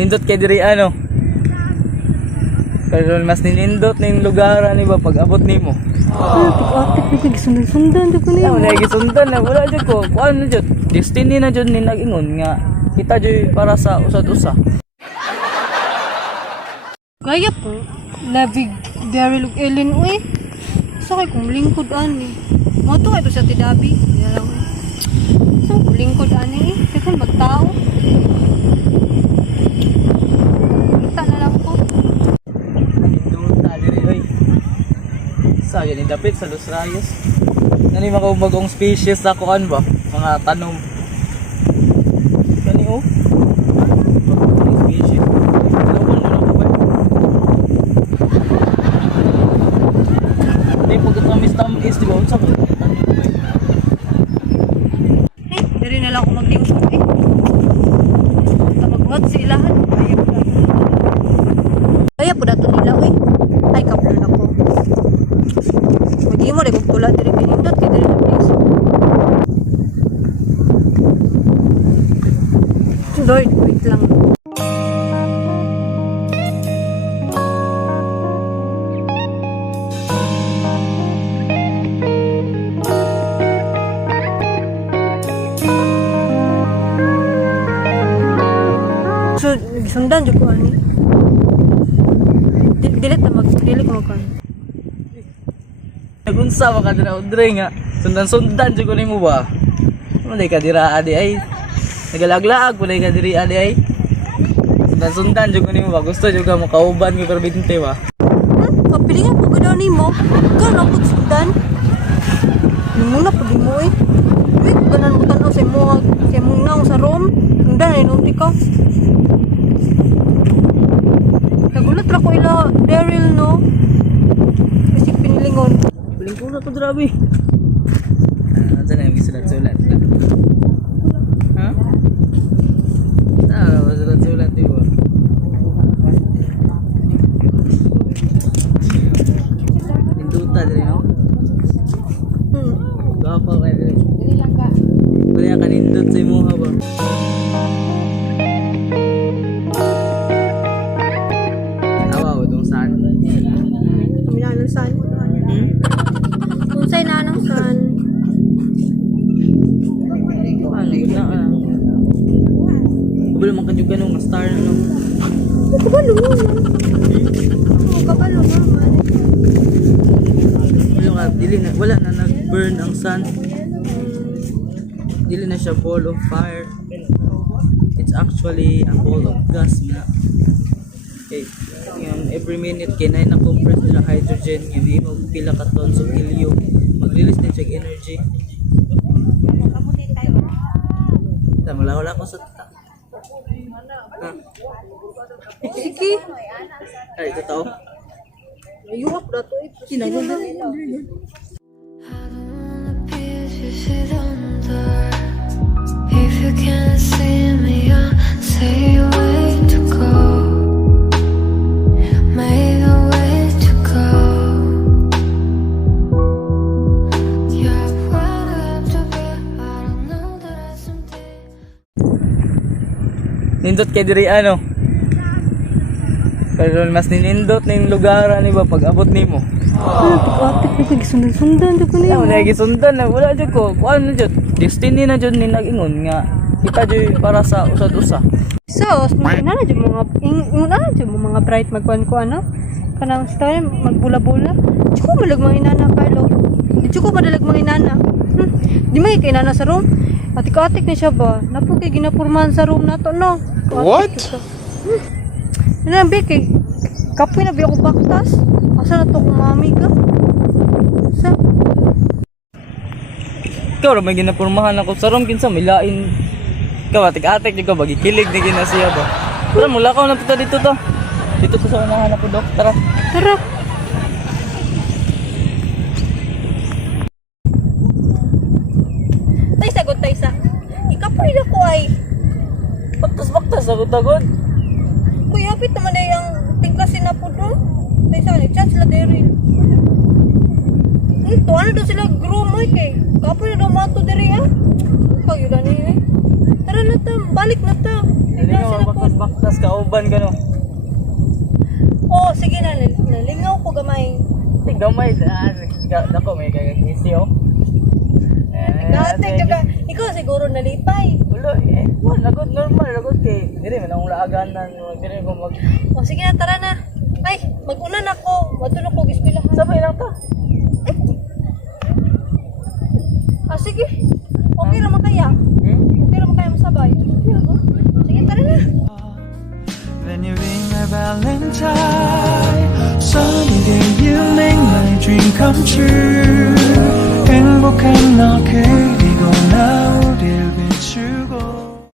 Nindot kay diri ano. Pero mas ninindot na yung lugar ani ba pag abot nimo. Pag-atik na kay sundan-sundan jud ko niya. Wala gisundan na wala jud ko. Kuan jud. Destiny na jud ni nag-ingon nga kita jud para sa usad-usa. Kaya po, labig Daryl ug Ellen uy. Sa kay kung lingkod ani. Mo to ito sa Tidabi. Kaya lang. Sa lingkod ani kasi magtao. Kita na lang ko. Nindot diri oy. Sa yan dapit sa Los Rayos. Nani mga umagong species sa kuan ba? Mga tanom. Kani oh. Species. Tamis di ba unsa ko? Diri na lang ako maglingkod eh. Ta magbuhat sa ilahan. Kaya po dato nila oy. Ay kaplo na ko. Hindi mo rin kung tulad diri kay nindot kay diri na place. Lord, wait lang. So, sundan jud ko ani. Dili ko magkan. Nagunsa maka dira udre nga. Sundan-sundan jud ko nimo ba? Wala ka dira adi ay. Nagalaglaag wala ka diri adi ay. Sundan-sundan jud ko nimo ba? Gusto jud ka mo kauban ko perbinte ba? Kapilingan ko gadaw nimo. Kan ako sundan. Muna pud mo eh. Wait, ganan mo tanaw sa mo naong sa room. Sundan ay nunti ka. Nagulat ra ko ila Daryl no. Kasi pinilingon. Piling ko na to grabe. Asa na yung sulat-sulat. Ha? Sulat-sulat di ba? Ninduta dali no? Gapa kayo dali. Dili lang ka. Kaya kanindot sa imuha ba? San. Unsay na nang san? Alay na ah. Kabalo man kadyo ganong star na no. Kabalo mo. Kabalo naman. Wala nga dili na wala na nag-burn ang sun. Dili na siya ball of fire. It's actually a ball of gas na. Okay. Yung every minute kinay na compress nila hydrogen yung mo pila ka tons of helium mag-release din siya energy. Wala ko sa tata. Sige. Ay, totoo. Ayuak na to eh. Kinagod na. If you can't see me, I'll say where to go. Make a way to go. Yeah, where I have to be. I don't know that I someday. Nindot kay diri ano. Pero mas ninindot na yung lugar ani ba pag abot nimo. Pag-atik na kay sundan-sundan jud ko niya. Wala gisundan na wala jud ko. Kuan jud. Destiny na jud ni nag-ingon nga kita jud para sa usad-usa. So, ina na jud mga bright magkuan ko ano. Kanang story magbula-bula. Di ko malag mga inana Carlo. Di ko madalag mga inana. Di may kay inana sa room. Atik-atik ni siya ba? Napo kay ginapurmahan sa room nato no. What? Ano ba kay kapoy na biya ko baktas. Asa na to kung mami ka? Sa Ikaw ra may ginapurmahan ako sa room kinsa milain. Ikaw atik-atik jud ka bagikilig ni ginasiya ba. Tara mula ka na to dito to. Dito ko sa unahan ako dok. Tara. tara. Tay sagot tay sa. Ikapoy na ko ay. Baktas ako tagod. Kuya apit naman ay ang tingklasin na po doon. Tay sa chat sila Daryl. Ito ano daw sila groom ay kay. Kapoy na daw mato diri ah. Kayo na ni. Tara na ta, balik na ta. Hindi nga baktas kauban ka no. Oh, sige na, nalingaw ko gamay. Gamay dako may kagagisi oh. Dati ikaw siguro nalipay. Ulo lagot normal lagot kay dire man ang laaganan dire ko mag O sige na, tara na. Ay, mag-unan ako. Matulog ko eskwelahan. sabay lang to. Ah, sige. Okay naman kaya. Okay naman kaya masabay. Sige, tara na. Then you ring my Valentine. Someday you make my dream come true. 행복한 너 그리고 나